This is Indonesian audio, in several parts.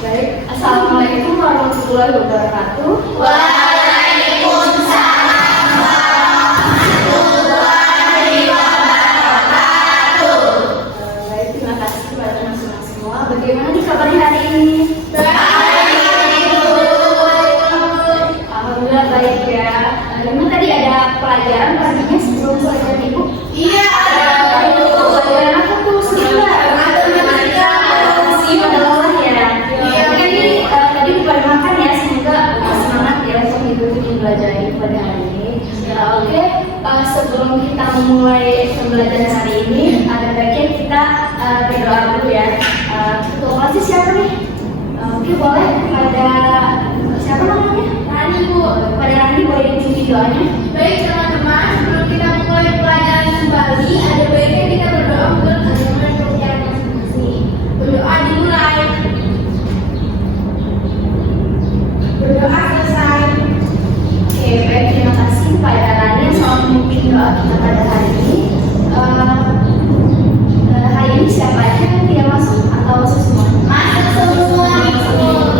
Baik, Assalamualaikum warahmatullahi wabarakatuh. Waalaikumsalam warahmatullahi wabarakatuh. Baik, terima kasih kepada teman-teman semua. Bagaimana nih kabarnya hari ini? Baik, Ibu. Alhamdulillah baik ya. Memang tadi ada pelajaran paginya sebelum pelajaran Ibu? Iya, ada Ibu. Pelajaran apa tuh? Matematika. Adalah ya. Iya. Jadi tadi bukan makan ya, semoga semangat ya untuk mengikuti pelajaran pada hari ini. Oke, sebelum kita memulai pembelajaran hari ini, ada baiknya kita berdoa dulu ya. Ketua kelasnya siapa nih? Oke, boleh pada siapa namanya? Rani, Bu. Pada Rani boleh diikuti doanya. Baik, teman-teman, sebelum kita mulai pelajaran kembali, ada baiknya kita berdoa untuk agama dan pelajaran masing-masing. Berdoa dimulai. Berdoa selesai. Oke, baik, terima kasih kepada Rani yang selalu memimpin doa kita pada hari ini. Hari ini siapa aja yang tidak masuk atau semua? Masuk semua, Ibu.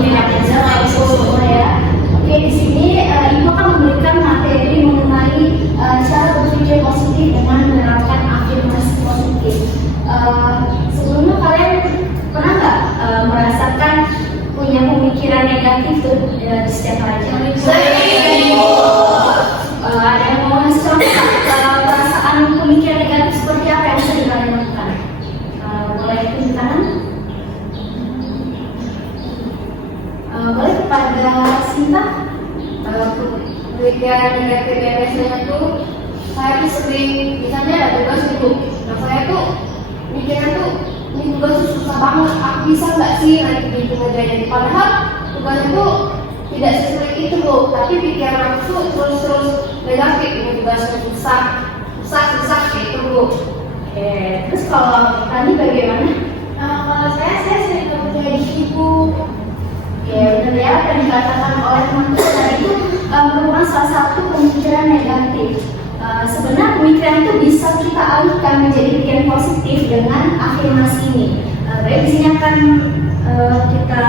Semua ya. Oke, di sini Ibu akan memberikan materi mengenai cara berpikir positif dengan menerapkan afirmasi positif. Sebelumnya kalian pernah nggak merasakan punya pemikiran negatif tuh di setiap hari? Ada yang mau ngasih contoh perasaan pemikiran negatif seperti apa yang sering kalian lakukan? Boleh tunjuk tangan? Boleh kepada Sinta? Pemikiran negatif yang biasanya tuh saya tuh sering, misalnya ada tugas dulu, nah saya tuh mikirnya tuh ini tugas tuh susah banget, aku bisa nggak sih nanti gitu ngerjain, padahal tugas itu tidak sesulit itu loh, tapi pikiran aku tuh terus negatif, ini tugasnya susah kayak itu loh. Oke, terus kalau tadi bagaimana? Kalau saya sering percaya diri, Bu. Ya benar ya, yang dikatakan oleh teman-teman tadi itu merupakan salah satu pemikiran negatif. Sebenarnya pemikiran itu bisa kita alihkan menjadi pikiran positif dengan afirmasi ini. Baik, di sini akan kita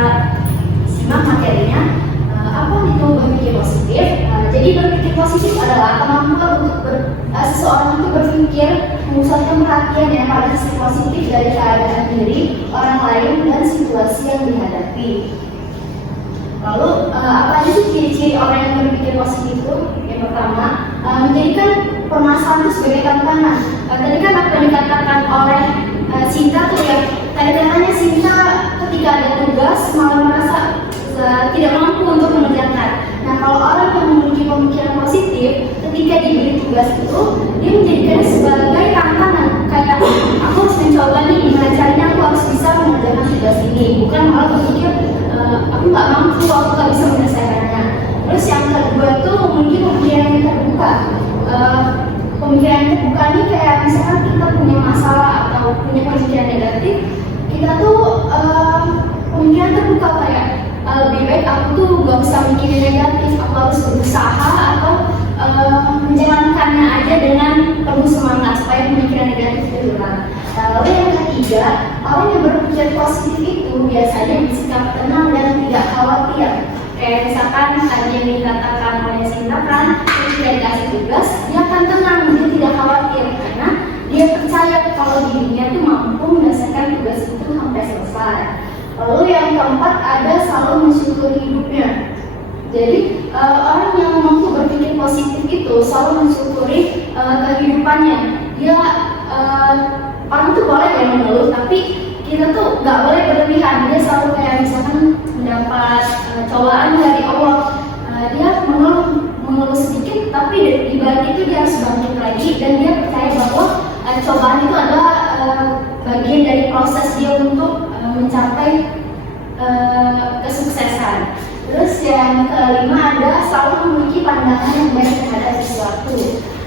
simak materinya. Apa itu berpikir positif? Jadi berpikir positif adalah kemampuan untuk seseorang itu berpikir memusatkan perhatian yang pada sisi positif dari keadaan diri, orang lain, dan situasi yang dihadapi. Lalu apa aja sih ciri-ciri orang yang berpikir positif itu? Yang pertama, menjadikan permasalahan itu sebagai tantangan. Tadi kan apa yang dikatakan oleh Sinta tuh ya, kadang-kadangnya Sinta ketika ada tugas malah merasa tidak mampu untuk mengerjakan. Nah, kalau orang yang memiliki pemikiran positif, ketika diberi tugas itu, dia menjadikannya sebagai tantangan. Kayak aku harus mencoba nih, gimana caranya aku harus bisa mengerjakan tugas ini. Bukan malah berpikir aku nggak mampu, aku nggak bisa menyelesaikannya. Terus yang kedua tuh memiliki pemikiran yang terbuka. Pemikiran yang terbuka ini kayak misalkan kita punya masalah atau punya pemikiran negatif, kita tuh pemikiran terbuka kayak lebih baik aku tuh nggak usah mikirin negatif, aku harus berusaha atau menjalankannya aja dengan penuh semangat supaya pemikiran negatif itu hilang. Lalu yang ketiga, orang yang berpikir positif itu biasanya bersikap tenang dan tidak khawatir. Kayak misalkan tadi yang dikatakan oleh Sinta kan, ketika dikasih tugas, dia akan tenang, dia tidak khawatir karena dia percaya kalau dirinya tuh mampu menyelesaikan tugas itu sampai selesai. Lalu yang keempat ada selalu mensyukuri hidupnya. Jadi orang yang mampu berpikir positif itu selalu mensyukuri kehidupannya. Dia orang tuh boleh ya mengeluh, tapi kita tuh nggak boleh berlebihan. Dia selalu kayak misalkan mendapat cobaan dari Allah, dia mengeluh sedikit, tapi di balik itu dia harus bangkit lagi dan dia percaya bahwa cobaan itu adalah bagian dari proses dia untuk mencapai kesuksesan. Terus yang kelima ada selalu memiliki pandangan yang baik terhadap sesuatu.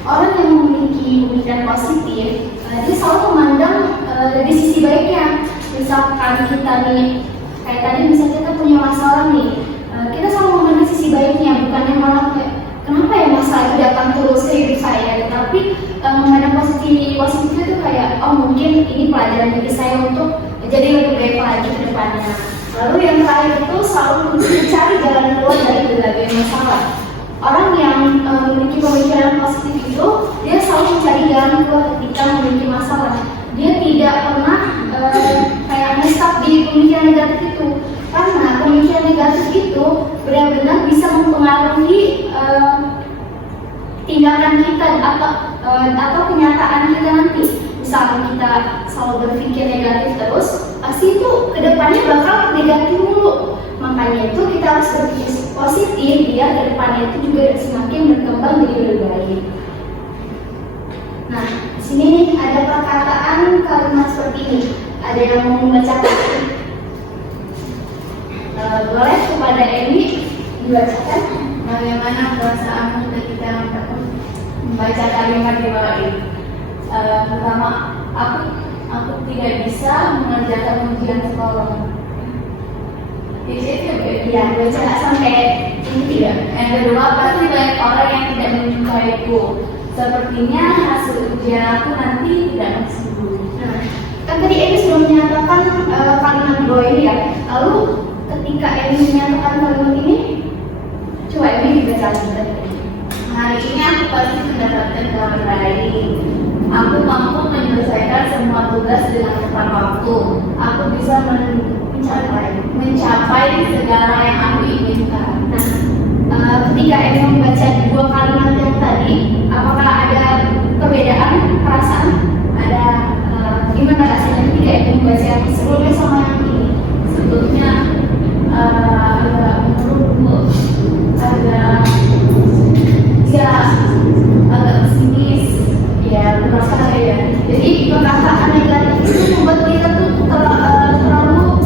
Orang yang memiliki pemikiran positif, dia selalu memandang dari sisi baiknya. Misalkan kita nih, kayak tadi misalnya kita punya masalah nih, kita selalu memandang sisi baiknya, bukannya malah kayak kenapa ya masalah itu datang terus ke hidup saya, tapi memandang positif itu kayak oh mungkin ini pelajaran bagi saya untuk jadi lebih baik lagi ke depannya. Lalu yang terakhir itu selalu mencari jalan keluar dari berbagai masalah. Orang yang memiliki pemikiran positif itu dia selalu mencari jalan keluar ketika memiliki masalah. Dia tidak pernah kayak menetap di pemikiran negatif itu, karena pemikiran negatif itu benar-benar bisa mempengaruhi tindakan kita atau kenyataan kita nanti. Misalnya kita selalu berpikir negatif terus, pasti itu kedepannya bakal negatif mulu. Makanya itu kita harus berpikir positif biar kedepannya itu juga semakin berkembang jadi lebih baik. Nah, di sini nih ada perkataan kalimat seperti ini. Ada yang mau membacakan? Boleh kepada Emi dibacakan. Bagaimana perasaanmu ketika membaca kalimat di bawah ini? Pertama, aku tidak bisa mengerjakan ujian sekolah. Itu Ya, baca sampai ini ya. Yang kedua, pasti banyak orang yang tidak menyukaiku. Sepertinya hasil ujian aku nanti tidak maksimal. Nah, kan tadi Emi sudah menyatakan kalimat di bawah ini ya. Lalu ketika Emi menyatakan kalimat ini, coba Emi dibaca lagi. Hari ini aku pasti mendapatkan kabar baik. Aku mampu menyelesaikan semua tugas dengan tepat waktu. Aku bisa mencapai segala yang aku inginkan. Nah, ketika Emi membaca dua kalimat yang tadi, apakah ada perbedaan perasaan? Ada gimana rasanya ketika Emi membaca yang sebelumnya sama yang ini? Sebelumnya menurutku agak pesimis, Ya, merasa ya. Jadi perkataan negatif itu membuat kita tuh terlalu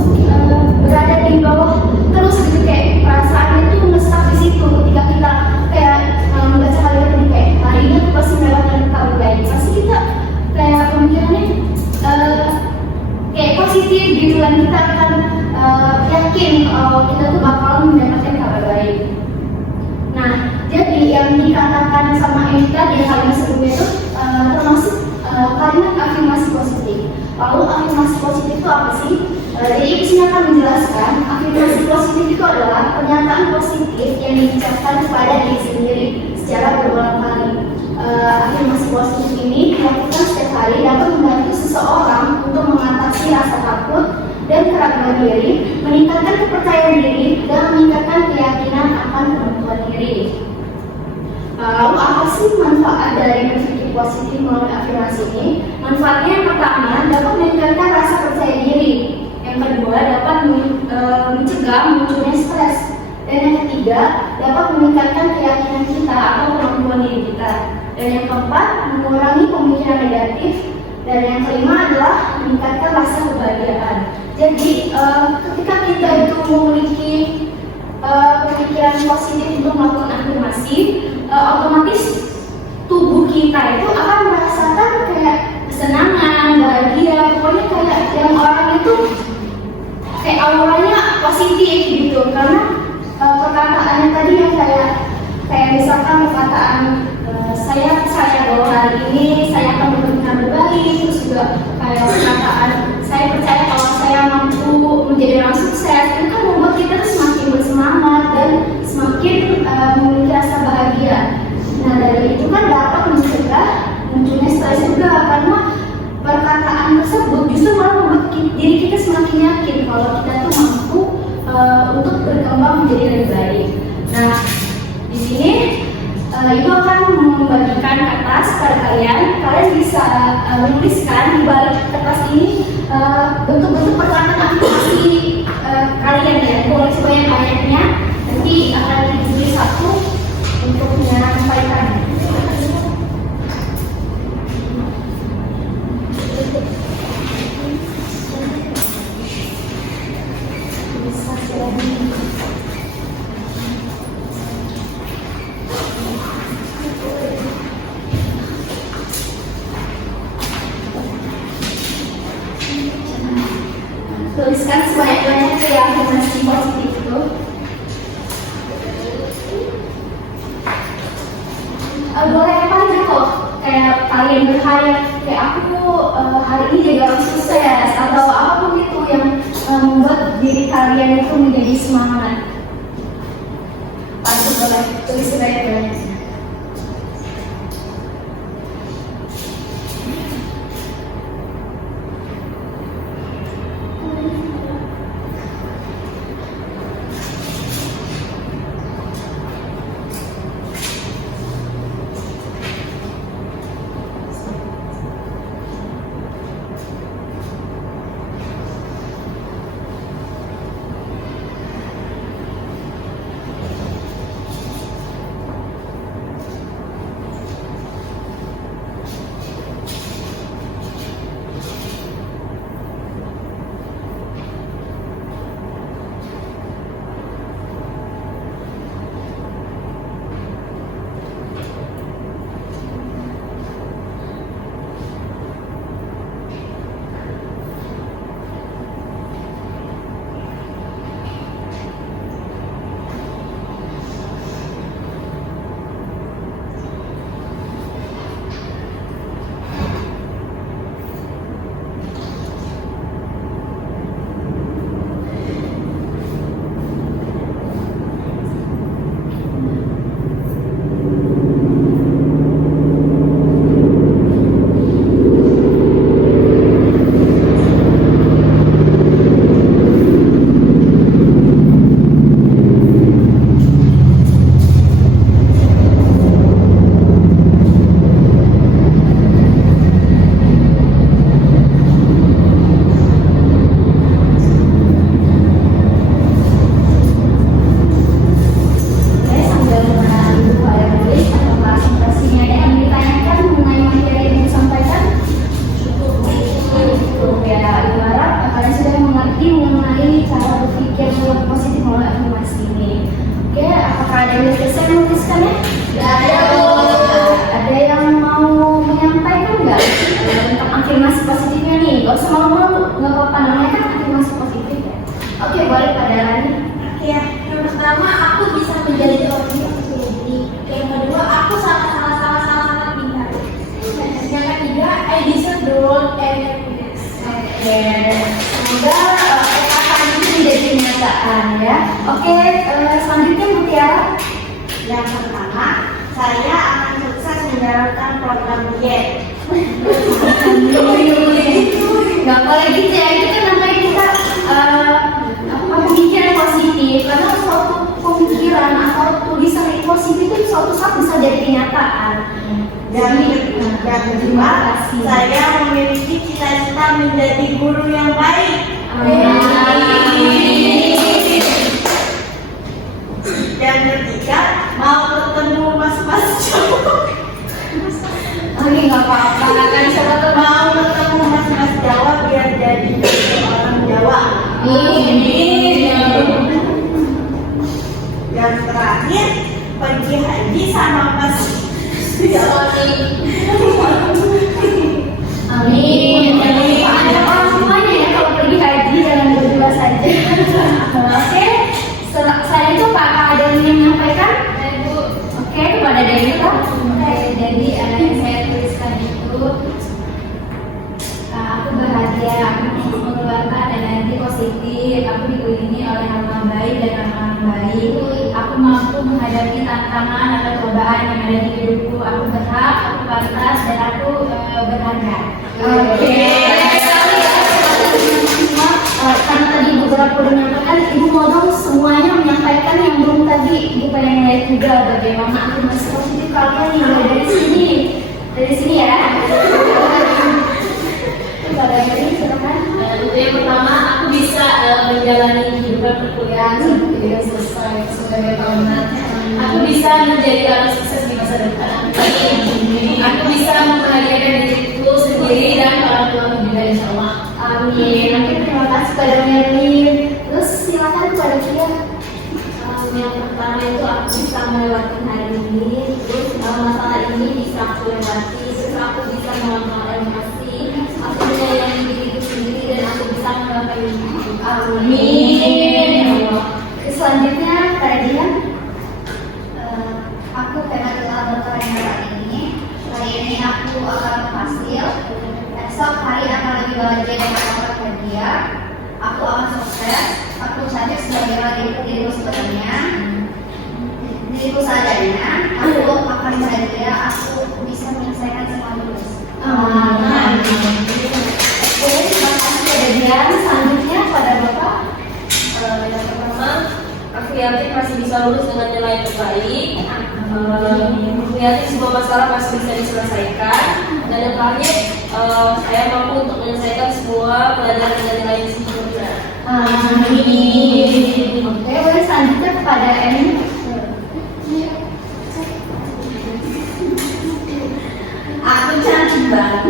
berada di bawah terus gitu, kayak perasaannya tuh ngestak di situ ketika kita kayak membaca kalimat ini kayak hari ini aku pasti mendapatkan kabar baik. Pasti kita kayak pemikirannya kayak positif gitu kan, kita akan yakin kalau kita tuh bakalan mendapatkan kabar baik. Nah, jadi yang dikatakan sama Emi tadi kalimat sebelumnya itu termasuk kalimat afirmasi positif. Lalu afirmasi positif itu apa sih? Jadi di sini akan menjelaskan afirmasi positif itu adalah pernyataan positif yang diucapkan kepada diri sendiri secara berulang kali. Afirmasi positif ini dilakukan setiap hari dapat membantu seseorang untuk mengatasi rasa takut dan keraguan diri, meningkatkan kepercayaan diri, dan meningkatkan keyakinan akan kemampuan diri. Lalu apa sih manfaat dari berpikir positif melalui afirmasi ini? Manfaatnya yang pertama dapat meningkatkan rasa percaya diri. Yang kedua dapat mencegah munculnya stres. Dan yang ketiga dapat meningkatkan keyakinan kita atau kemampuan diri kita. Dan yang keempat mengurangi pemikiran negatif. Dan yang kelima adalah meningkatkan rasa kebahagiaan. Jadi ketika kita itu memiliki pemikiran positif untuk melakukan afirmasi, otomatis tubuh kita itu akan merasakan kayak kesenangan, bahagia, pokoknya kayak yang orang itu kayak auranya positif gitu, karena perkataannya tadi yang kayak misalkan perkataan saya percaya bahwa hari ini saya akan bekerja baik, terus juga kayak perkataan saya percaya kalau saya mampu menjadi orang sukses, itu kan membuat kita semakin bersemangat dan semakin memiliki rasa bahagia. Nah, dari itu kan dapat mencegah munculnya stres juga, karena perkataan tersebut justru malah membuat diri kita semakin yakin kalau kita tuh mampu untuk berkembang menjadi lebih baik. Nah, di sini Ibu akan membagikan kertas pada kalian. Kalian bisa menuliskan di balik kertas ini bentuk-bentuk perkataan afirmasi kalian ya. Boleh sebanyak-banyaknya. Nanti akan diberi satu untuk menyampaikan. Bisa silahkan. tuliskan sebanyak-banyaknya ya afirmasi positif itu. Boleh apa aja kok, kayak kalian berhayal kayak aku hari ini jadi orang sukses atau apapun itu yang membuat diri kalian itu menjadi semangat. Pasti boleh tulis sebanyak-banyaknya. Selanjutnya Mutiara. Yang pertama, saya akan sukses menjalankan program diet. Gak boleh gitu ya, itu kan namanya kita pemikiran positif. Karena suatu pemikiran atau tulisan yang positif itu suatu saat bisa jadi kenyataan. Dan yang kedua, saya memiliki cita-cita menjadi guru yang baik. Yang ketiga, mau ketemu mas-mas Jawa. Oke, nggak apa-apa. Kan siapa tuh Mau ketemu mas-mas Jawa biar jadi orang Jawa. Yang terakhir, pergi haji sama mas Jawa. Amin. Ada orang semuanya ya kalau pergi haji jangan berdua saja. Oke. Selain itu Pak ada yang menyampaikan? Oke, kepada Devita. Jadi yang saya tuliskan itu aku bahagia, aku mengeluarkan energi positif, aku dikelilingi oleh hal-hal baik dan orang-orang baik, aku mampu menghadapi tantangan atau cobaan yang ada di hidupku, aku berhak, aku pantas dan aku berharga. Oke. Karena tadi beberapa udah menyampaikan, Ibu mau dong semuanya menyampaikan yang belum tadi. Ibu pengen lihat juga bagaimana afirmasi positif kalian yang mulai dari sini. Dari sini ya. Kepada Mary, silakan. Untuk yang pertama, aku bisa menjalani kehidupan perkuliahan sampai tidak selesai sebagai tahunan. Aku bisa menjadi orang sukses di masa depan. Aku bisa membahagiakan diriku sendiri dan orang tua juga, insya Allah. Amin. Oke, terima kasih pada Mary. Terus silakan kepada Tia. Yang pertama itu aku bisa melewati hari ini, terus masalah ini bisa aku lewati, terus aku bisa melakukan emosi, aku menyayangi diriku sendiri dan aku bisa melakukan Amin. Selanjutnya pada dia. Aku karena telah berkarya hari ini aku akan berhasil. Esok hari akan lebih bahagia dan akan bahagia. Aku akan sukses. Aku cantik sebagaimana diriku sebenarnya. Diriku seadanya. Aku akan bahagia. Aku bisa menyelesaikan semua tugas. Amin. Oke, terima kasih pada dia. Selanjutnya pada Bapak. Yang pertama, aku yakin masih bisa lulus dengan nilai terbaik. Aku yakin semua masalah masih bisa diselesaikan. Dan yang terakhir, saya mampu untuk menyelesaikan semua pelajaran dengan nilai yang sempurna. Amin. Oke, boleh selanjutnya kepada Eni. Aku cantik banget.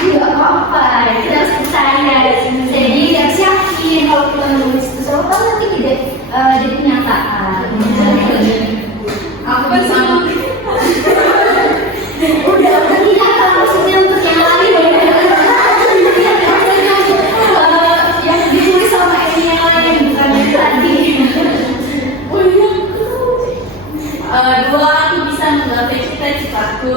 Tidak apa-apa, kita harus percaya. Jadi harus yakin kalau kita menulis sesuatu kan nanti jadi kenyataan. Aku bisa Udah kenyataan maksudnya untuk yang lain. Yang ditulis sama Eni yang lain bukan yang tadi. dua, aku bisa menggapai cita-citaku.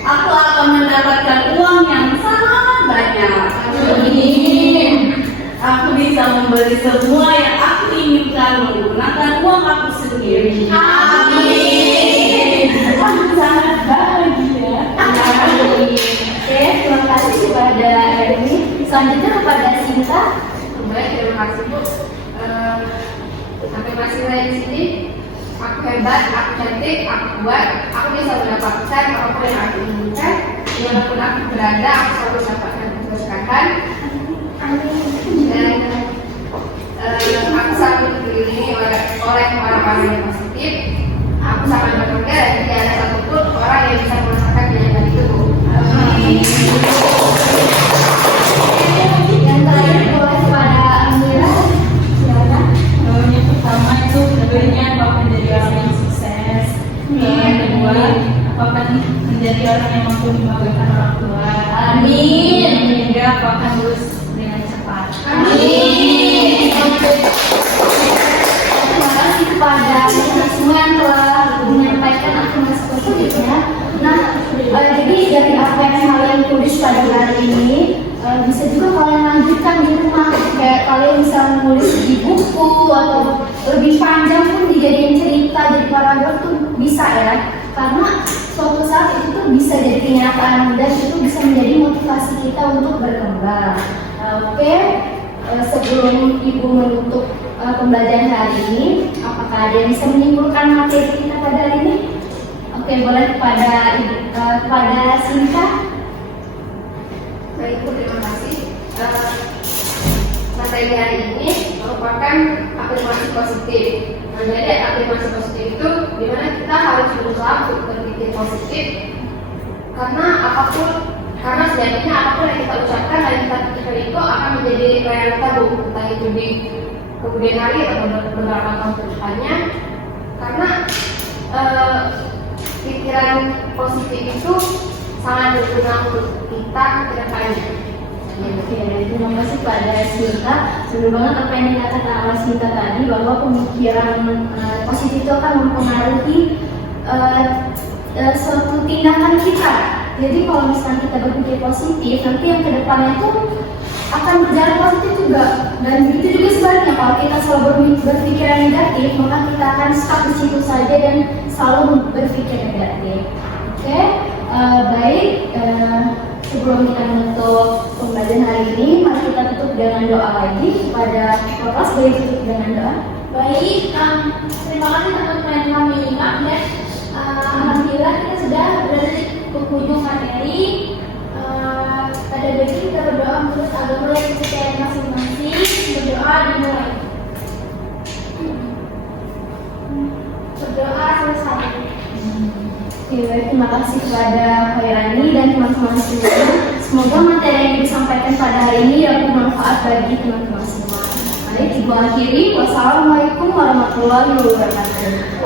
Aku akan mendapatkan uang yang sangat banyak. Amin. Aku bisa membeli semua yang aku inginkan menggunakan uang aku sendiri. Amin. Aku sangat bahagia. Oke, terima kasih kepada Eni. Selanjutnya kepada Sinta. Baik, terima kasih Bu. Afirmasi saya di sini. Aku hebat, aku cantik, aku kuat, aku bisa mendapatkan apapun yang aku inginkan. Dimanapun aku berada, aku selalu mendapatkan keberkahan. Dan aku selalu dikelilingi oleh orang-orang yang positif. Aku sangat berbangga dan tidak ada satupun orang yang bisa merasakan kenyamanan itu. Bu. Yang terakhir boleh kepada Amira. Silakan. Yang pertama itu tentunya aku akan menjadi orang yang sukses. Yang kedua, aku akan menjadi orang yang mampu membanggakan orang tua. Amin. Yang ketiga, aku akan lulus dengan cepat. Amin. Terima kasih kepada kita semua yang telah menyampaikan afirmasi positifnya. Nah, jadi dari apa yang kalian tulis pada hari ini, bisa juga kalian lanjutkan di rumah. Kayak kalian bisa menulis di buku atau lebih panjang pun dijadiin cerita, jadi paragraf tuh bisa ya. Karena suatu saat itu tuh bisa jadi kenyataan dan itu bisa menjadi motivasi kita untuk berkembang. Oke, sebelum Ibu menutup pembelajaran hari ini, apakah ada yang bisa menyimpulkan materi kita pada hari ini? Oke, boleh kepada Sinta. Baik, Bu, terima kasih. Materi hari ini merupakan afirmasi positif. Nah, jadi afirmasi positif itu dimana kita harus berusaha untuk berpikir positif karena sejatinya apapun yang kita ucapkan dan kita pikirkan itu akan menjadi realita, Bu, entah itu di kemudian hari atau beberapa tahun ke depannya. Karena pikiran positif itu sangat berguna untuk kita ke depannya. Oke, terima kasih pada Sinta. Seru banget apa yang dikatakan oleh Sinta tadi, bahwa pemikiran positif itu akan mempengaruhi suatu tindakan kita. Jadi kalau misalnya kita berpikir positif, nanti yang kedepannya itu akan berjalan positif juga. Dan begitu juga sebaliknya, kalau kita selalu berpikiran negatif, maka kita akan stuck di situ saja dan selalu berpikir negatif. Oke, baik. Sebelum kita menutup pembelajaran hari ini, mari kita tutup dengan doa lagi. Kepada Bapak, boleh tutup dengan doa. Baik, terima kasih teman-teman yang kami ingat dan alhamdulillah kita sudah berada di penghujung materi. Pada baiknya kita berdoa menurut agama yang kepercayaan masing-masing. Berdoa dimulai. Berdoa selesai. Oke, baik, terima kasih kepada Khairani dan teman-teman semua. Semoga materi yang disampaikan pada hari ini dapat bermanfaat bagi teman-teman semua. Baik, Ibu akhiri. Wassalamualaikum warahmatullahi wabarakatuh.